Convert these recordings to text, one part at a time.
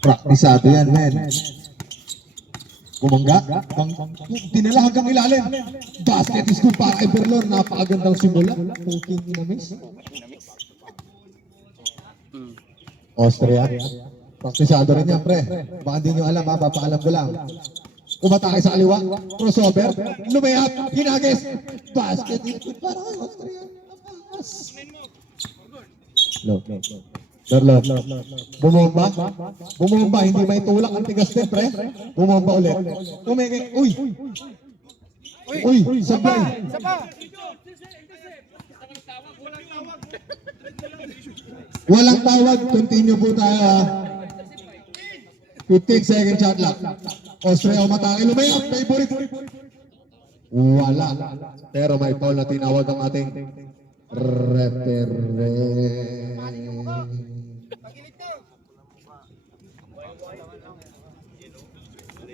Praktisado yan, men. Bumangga. Dinala hanggang ilalim. Basket is good para kay Berlon. Napakagandang simula. Puking inamis. Austria. Praktisado rin yan, pre. Baka hindi nyo alam, ha? Papaalam ko lang. Umatake sa kaliwa. Crossover. Lumayap. Hinagis. Basket is good para kay Austria. Low. Berlon. Bumomba. Bumomba. Hindi may tulak. Ang tigas din, pre. Bumomba ulit. Uy. Sabay. Walang tawag. Continue po tayo, ha. 15 second shot lang. Austria umatake. Lumayap. Favorite. Wala. Pero may foul na tinawag ang ating referee.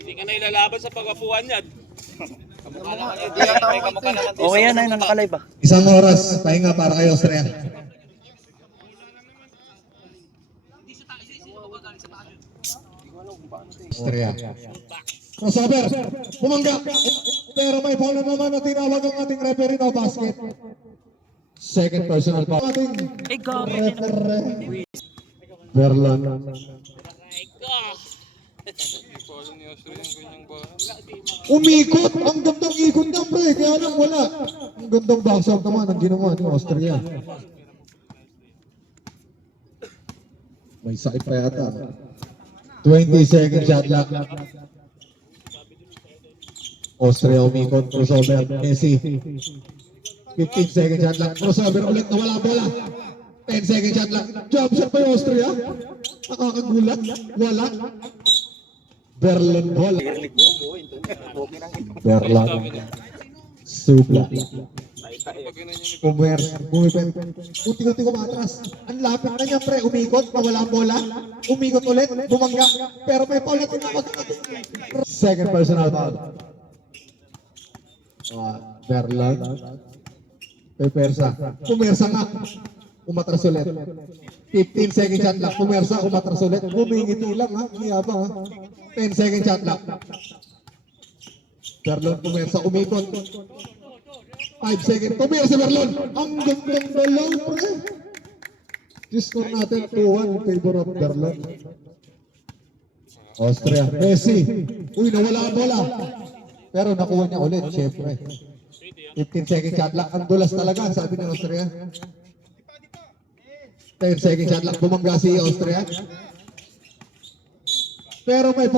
Hindi ka na ilalaban sa pag-apuan yan. Okay yan, ay nakakalay ba? Isang oras, pahinga para kay Austria. Austria. Crossover, pumangga. Pero may foul na naman na tinawag ang ating referee na basket. Second personal foul. Ating referee. Berlon. Umikot! Ang gandang ikot niya, pre. Kaya lang wala. Ang gandang backside naman ang ginawa ni Austria. May sakit pa yata. 20 second shot lang. Austria umikot. Crossover. Messi. 15 second shot lang. Crossover ulit na wala bola. 10 second shot lang. Jump shot pa yung Austria. Nakakagulat. Wala. Berlon bola. Berlon. Subla. Bumipin. Unti-unti kumatras. Ang lapit na niya, pre. Umikot. Nawala ang bola. Umikot ulit. Bumangga. Pero may foul na tinawag. Second personal foul. Berlon. Pumersa nga. Umatras ulit. 15 second shot lang. Pumersa, umatras ulit. Bumingiti lang, ha. Iyaba, ha. 10 second shot lang. Berlon, pumersa, umikot. 5 second. Pumersa, Berlon. Ang gandang dalaw, pre. Score natin 2-1 in favor of Berlon. Austria. Messi. Uy, nawala ang bola. Pero nakuha niya ulit, syempre. 15 second shot lang. Ang dulas talaga, sabi ng Austria. 10 second shot lang. Bumangga si Austria. Pero may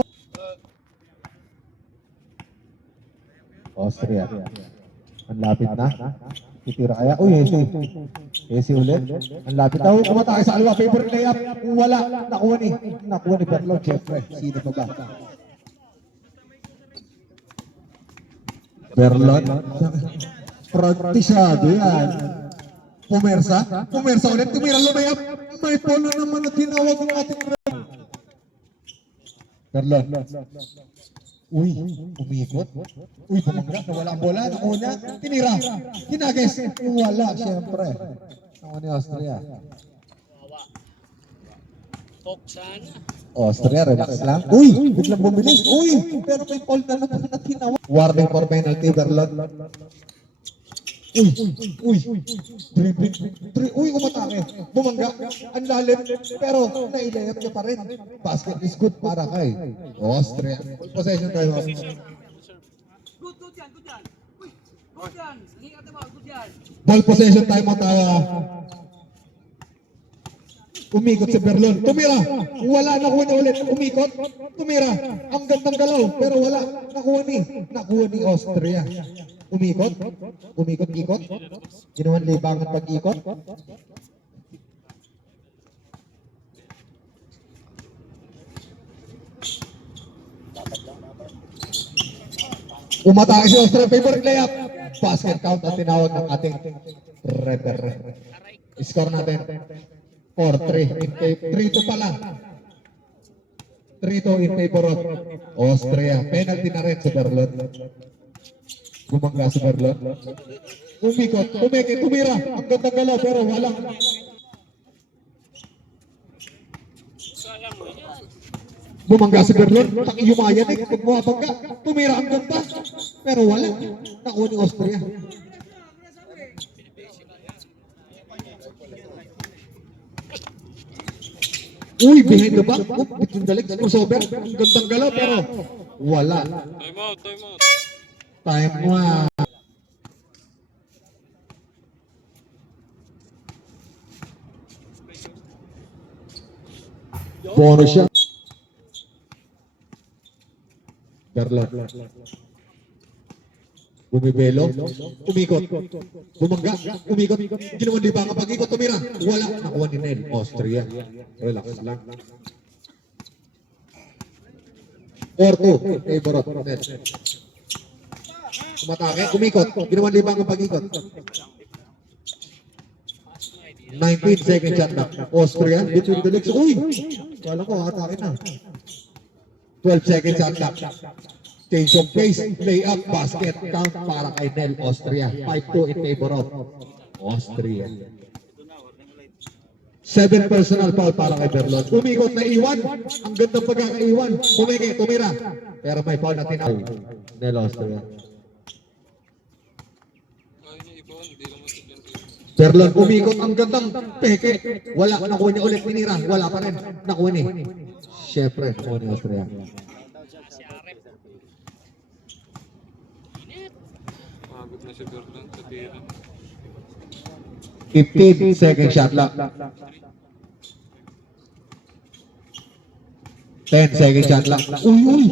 Austria. Ang lapit na. Titira kaya. Uy, Messi ulit. Ang lapit na. Kumatake sa kaliwa. Favorite layup. Wala. Nakuha ni Berlon. Syempre. Sino pa ba? Berlon. Praktisado yan. Pumersa ulit. Tumira lumayap. May polo naman na tinawag ng ating Berlon. Uy, umikot. Uy, bumangga. Nawala ang bola. Nakuha niya. Tinira. Hinagis. Wala, syempre. Nakuha ni Austria. Austria, relax lang. Uy, biglang bumilis. Uy, pero may foul na naman na tinawag. Warning for penalty, Berlon. Uy, umatake. Bumangga. Ang lalim. Pero nailayap niya pa rin. Basket is good para kay Austria. Possession tayo. Good yan. Ball possession tayo mo tayo. Umikot si Berlon. Tumira. Wala. Nakuha niya ulit. Umikot. Tumira. Ang gandang galaw. Pero wala. Nakuha ni Austria. Umikot. Ginawan libangan pag-ikot. Umatake si Austria. Favorite layup. Basket count ang tinawag ng ating referee. Score natin 4-3. 3-2 pala. 3-2 in favor of Austria. Penalty na rin sa Berlon. Bumangga sa Berlon. Umikot, tumira. Ang gandang galaw pero walang. Sayang mo yan. Bumangga si Berlon, yumayan eh, pag bumabangga, tumira ang ganda. Pero wala, nakuha ni Austria. Uy, behind the back, between the legs, crossover, ang gandang galaw, pero wala. Time out, time out. Time mo ah. Bonus siya. Berlon. Bumibelo, umikot, bumangga, umikot, ginawa di ba ang pag-ikot, tumira, wala, nakuha ni Nel, Austria, relax lang. 4-2, Eborot, Nel. Umatake, umikot, ginawa di ba ang pag-ikot. 19 second shot na, Austria, between the legs, uy, wala ko, atake na. 12 second shot na. Change of pace, lay up, basket, count para kay Nel, Austria. 5-2 in favor of Austria. 7 personal foul para kay Berlon. Umikot na iwan. Ang gandang pagkakaiwan. Pumiki, tumira. Pero may foul na tinaw. Nel, Austria. Berlon umikot, ang gandang peke. Wala, nakuha niya ulit, tinira. Wala pa rin. Nakuha ni. Siyempre, nakuha ni Austria. Pagod na si Berlon sa tira. 15 second shot lang. 10 second shot lang. Uy!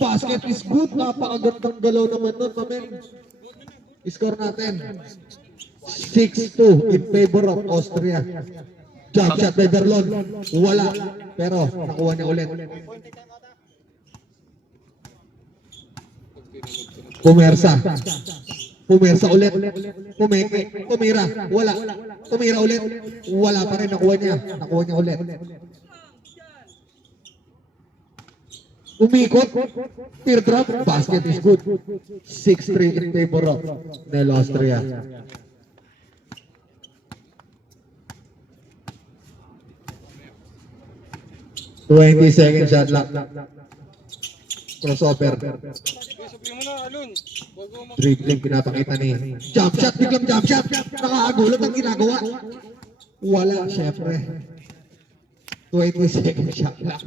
Basket is good. Napakagandang galaw naman nun, mamen. Score natin. 6-2 in favor of Austria. Jump shot by Berlon. Wala. Pero nakuha niya ulit. Pumersa. Pumersa ulit. Pumeke. Tumira. Wala. Tumira ulit. Wala pa rin. Nakuha niya. Nakuha niya ulit. Umikot. Teardrop. Basket is good. 6-3 in favor of Nel, Austria. Twenty second shot lang. Crossover. Sabi mo na, Alon. Bago mo. Dribbling pinapakita ni. Jump shot, biglang jump shot. Nakakagulat ang ginagawa. Wala, syempre. 20 second shot lang.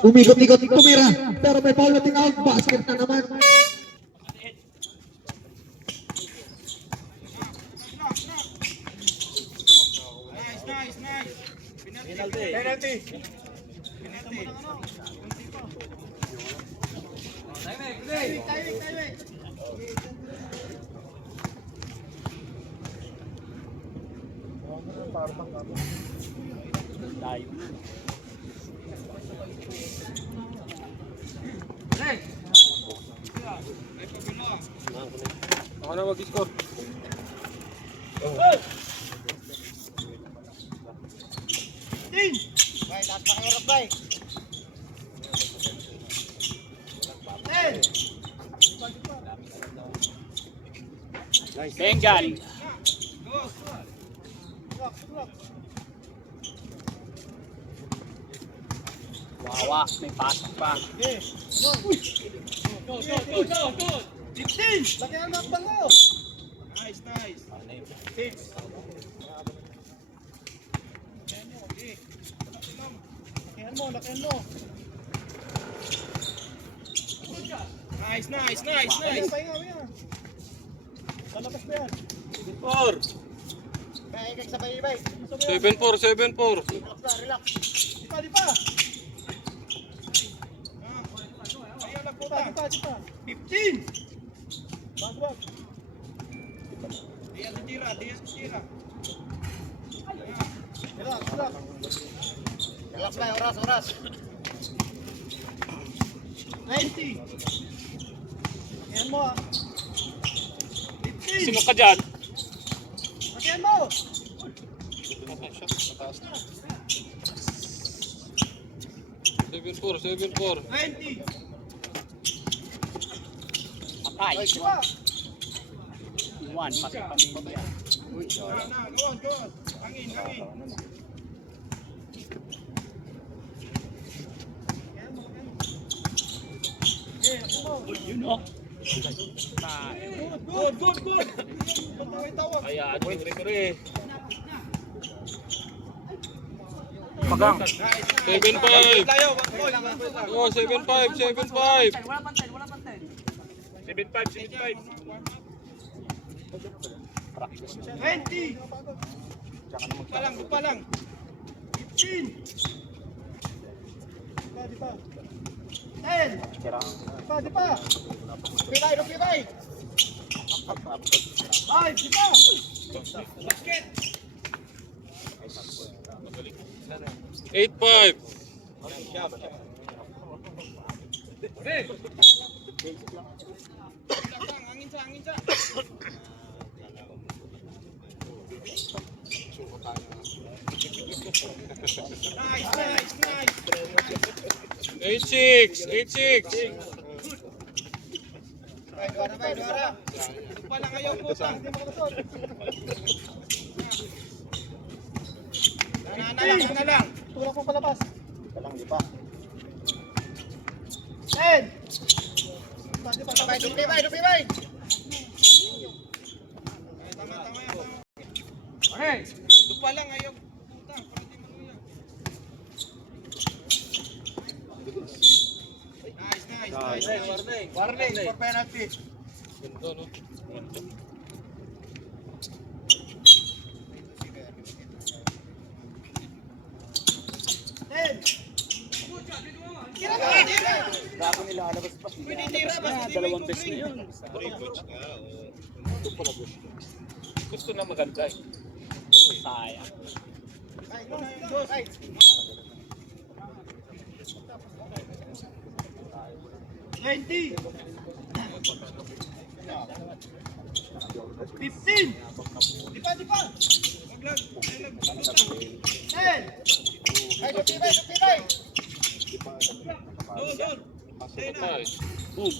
Umikot-ikot, tumira. Pero may foul na tinawag. Basket na naman. Ako na mag-score. Bengal. Wawa, may pasok pa. Nice. Four. 7-4. Oras. 90. Yan mo ah. 15. Sino ka dyan? Yan mo. 7-4. 90. Patay. Diba? 1, pati pamilya. Yun o. Good. Kaya ano yung referee? Pagang. 7-5. Tayo, 1 point. Oh, 7-5, 7-5. 20. Pa lang. 15. Di pa. 10. Di pa. Pilay. 5. Di pa. Basket. 8-5. Angin sa. Nice. 8-6. Dora. Pa lang ayaw po. Hindi mo kalasot. Na lang. Tulak mo palabas. Di pa. 10. Dupibay. Tama yan. Okay. Dupa lang ayaw. Puta, para di manuya. Nice. Warning for penalty. Bago nila alabas pa. Dalawang best na yun. Gusto na maganda eh. Sayang. $20. 15. Di pa. Wag lang. 10. Ay, dupibay. Doon. Patay. Boom.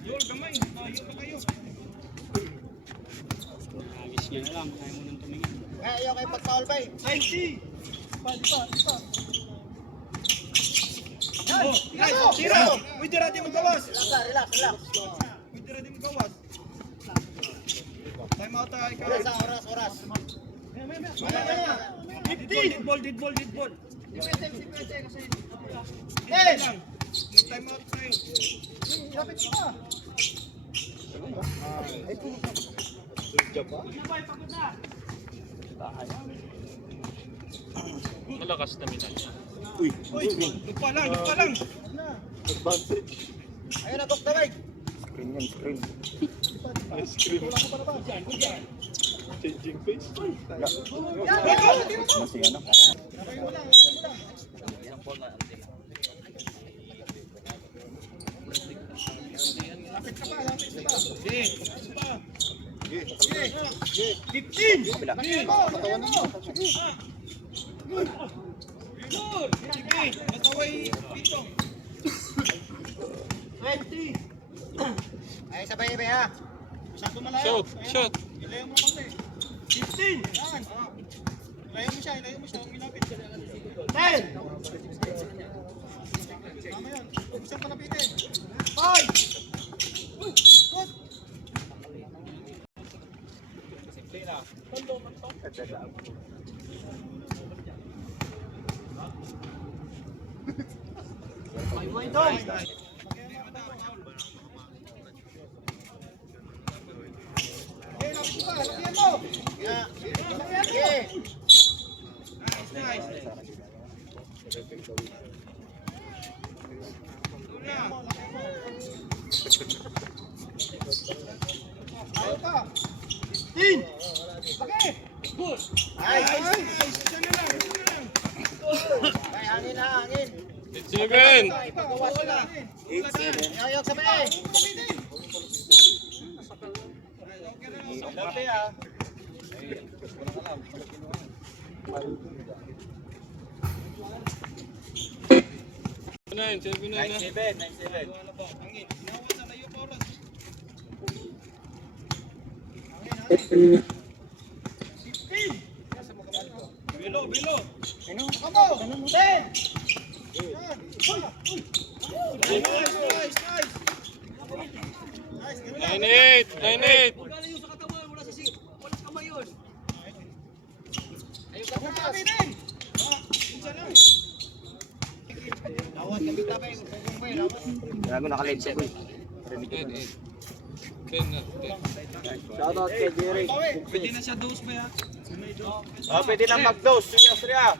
Yol, gamay. Ayaw pa kayo. Agis niya na lang. Kaya mo nang tumingin. Ayaw kayo pag-foul ba 90. Di pa. Tira. Pwede natin magawas. Relax. Pwede natin magawas. Time out tayo. Oras. 15. Dead ball. Yes. Time out tayo. Lapit ka. Malakas na minal niya. Uy, dupa lang. Ayun na, Dok Damay. Screen. Changing face. Masih ano? Lapit ka pa. 15. Lagyan mo. Sige, nataway pitong. 20. Ay, sabay ba ha? Masyado malayo. Shot. Ilayo mo kasi. 15. Yan. Ilayo mo siya. Umilapit. 10. Tama yan. Huwag siyang palapitin. 5. Good. Hangin. 7. Ayok sabay. Nine, 7-9 na. 9-7. Angin. Inawan sa layo pa oras. Angin. 16. Bilo, bilo. Ano? Ako. 10. Yan. Nice, nice, nice. Nice, ganda. 9-8, 9-8. Huwag kami din. Minsan lang. Gago naka-lens ako eh. 10 na. Shoutout kay Jerry. Pwede na siya dose ba yan? Ah, pwede na mag-dose. Sige, Austria.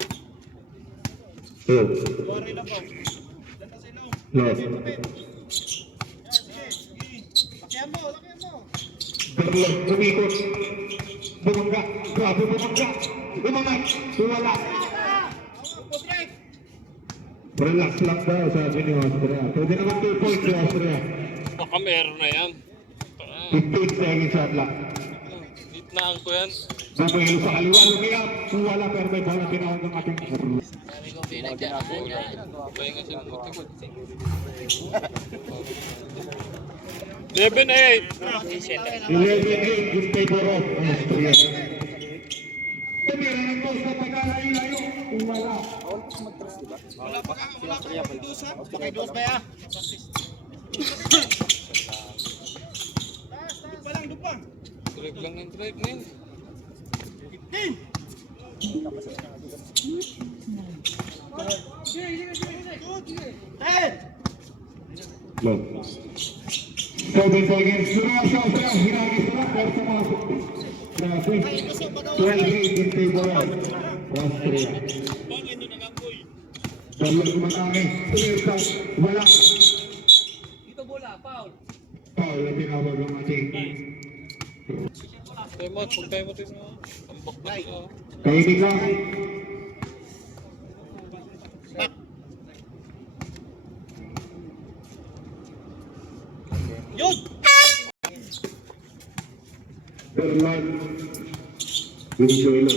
Tuwari na po. Diyan na sila. Yan, sige, sige. Lakihan mo, lakihan mo. Berlon, umikot. Bumangga. Grabe bumangga. Umangat. Wala. Awak, Podrek. Relax lang daw sabi ni Austria. Pwede naman 2 points ni Austria. Baka meron na yan. 15 seconds shot lang. Gitnaan ko yan. Bumelo sa kaliwa. Lumiyak. Wala pero may bola tinawag ng ating Pahinga siya ng muti. 11-8. 11-8 in favor of Austria. Tumira ng post na pagkalayo-layo. Wala. Wala pa kang dose ha? Pakidose ba ya? Dupa lang, dupa. Drive lang ng drive na yun. 10. Low. 7 seconds. Lumiyak sa Austria. Hinagis na. Pero sumasok. Grabe. 12-8 in favor of Austria. Berlon gumatake. Clear shot. Wala. Dito bola, foul. Foul na tinawag ng ating Time out, pag time out yun. Tambak na siya. kainig lang. Yun! Berlon. Venezuela.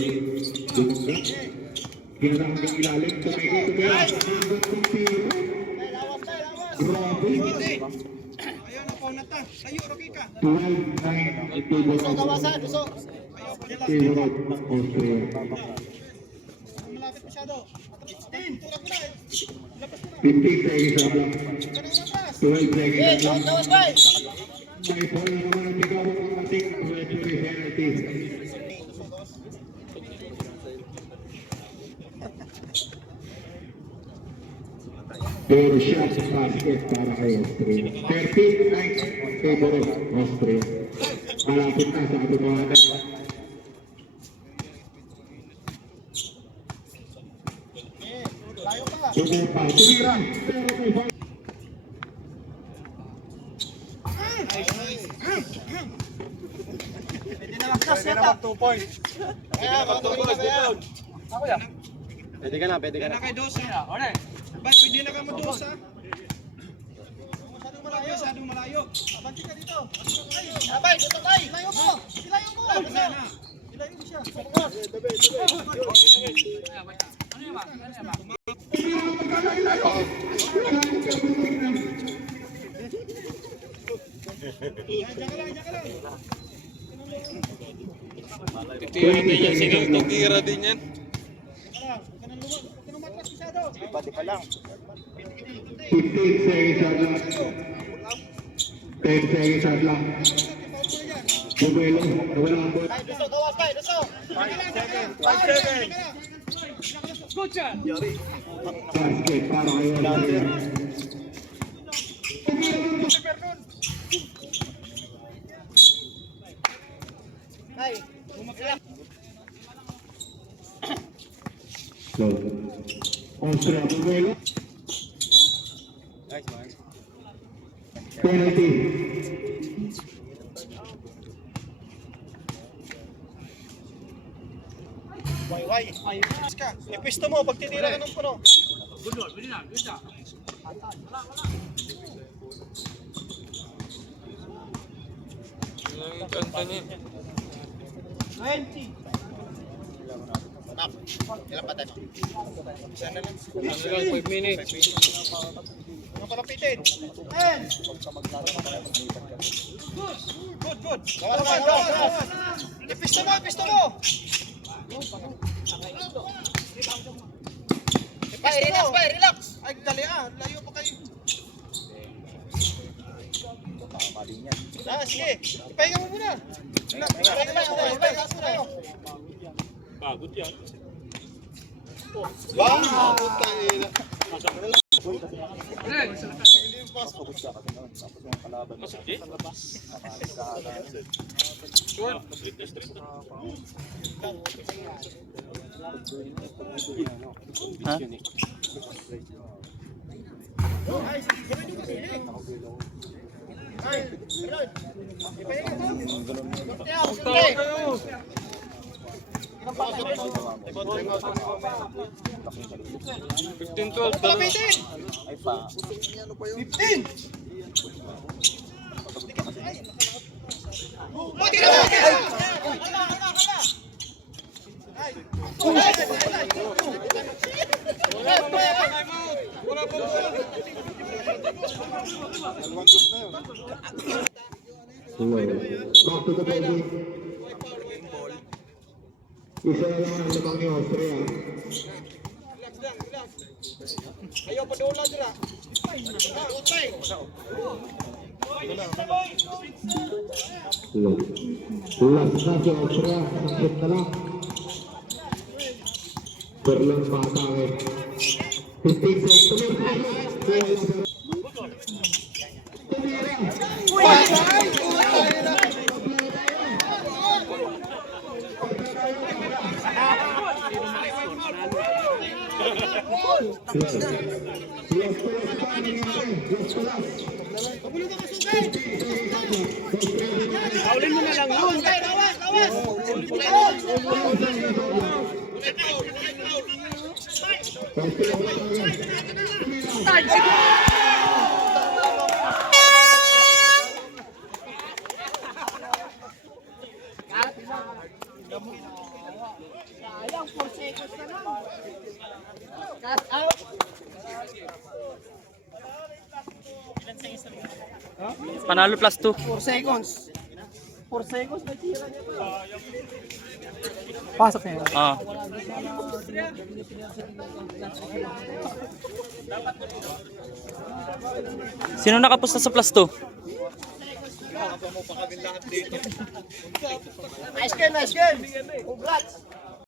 Bumangga. Ginanang ng ilalim. Tumigil. Grabe. Ayaw na po na ta. Layo, Rocky ka. 12-9 in favor of Ayaw pa nila. favor of Austria. Malapit masyado. 16. Tulak mo na. Lapit mo na. 15 seconds shot lang. Ganang atras. 12 seconds shot lang. Tawas ba? May ball na naman ang tigawang ng ating referee penalty. Puro shot basket para kay Austria. 13-9 favor of Austria. Malapit na sa katotohanan. Layo pa. Tumira. Pero may ball. Pwede na mag-plus yata. 2 points. Kaya, mga 2 points dito. Ako yan. Pwede ka na, pwede ka Pwede na. na kay Dosa. Bay, pwede na ka madosa. Masyadong malayo. Masyadong malayo. Abanti ka dito. Abay, dito tayo. Ilayo mo. Ilayo mo. Ilayo mo siya. Diyan ka lang, diyan ka lang. Titira din yan. Sige, titira din yan. Huwag ka nang matras masyado. Pwede ka lang. 15 seconds shot lang. 10 seconds shot lang. Bumelo. Wala ang ball. Doso, gawas tayo, doso. 5-7. Good shot. Basket para kay Austria. Ay, bumagsak. So, Austria bumelo. Nice man. Penalty. Way. Ka. Ipisto mo pag tinira ka ng puno. Yan ang kanta niya. 20. Ilan pa tayo? Isa na lang. Ano lang, 5 minutes. Ano palapitin? Good. Bawas. Ipisto mo. Relax. Ay, dali layo pa kayo. Sige. Ipahinga mo muna. Ipahinga muna. Pagod yan. Fifteen, 12, dalawa. Wala pa bola. Back to the ball. Isa na lang ang lamang ni Austria. Ayaw pa doon lang sila. Utay. Last na si Austria. Sakit na lang. Berlang bata eh. 15 seconds. Paulin mo na lang yun. Lawas. Panalo plus 2. 4 seconds. 4 seconds na tira niya. Pasok na yun. Sino nakapusta sa plus 2? Nice game. Congrats.